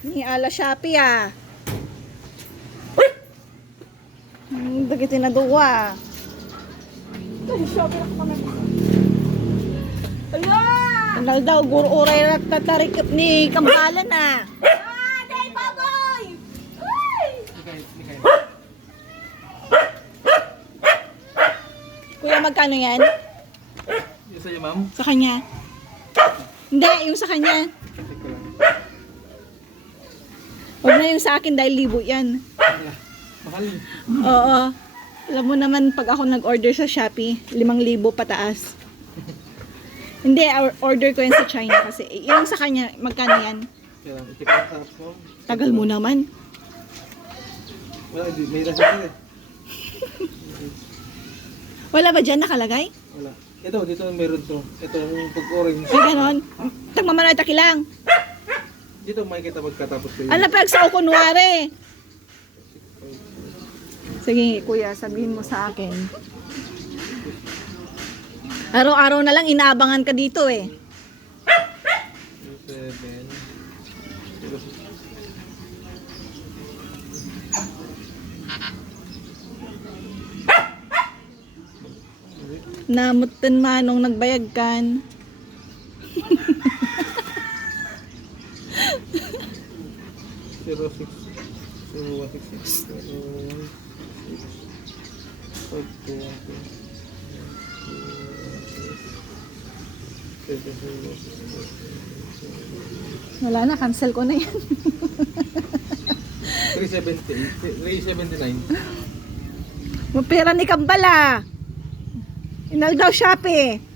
Ni ala Shopee ah. Dagiti na duwa. Ay, Shopee ako kami. Ala! Anal daw gur-uray rat tatarikot ni Kambalan ah. Ah, day baboy! Ay! Kuya, magkano yan? Yung sa'yo, ma'am? Sa kanya? Hindi, yung sa kanya. Teka lang. Huwag na yung sa akin dahil libo yan. Wala. Mahal yun. Oo. Alam mo naman pag ako nag-order sa Shopee, 5,000 pataas. Hindi, order ko yan sa China kasi. Yung sa kanya, magkano yan? Kaya lang, ikita ang sarap mo. Tagal mo naman. Wala, may rasa din eh. Wala ba dyan nakalagay? Wala. Ito, dito meron to. Ito, yung pag-orange. Ay, ganon. Tagmamanoy takilang. Dito makikita pagkatapos ko yun. Ano pag sa kunwari? Sige, kuya, sabihin mo sa akin. Araw-araw na lang inaabangan ka dito eh. 7. Namutin manong nagbayag kan. 06 0166 Wala na, cancel ko na yan. 378 379. Mapira ni Kambala. Inal daw Shopee.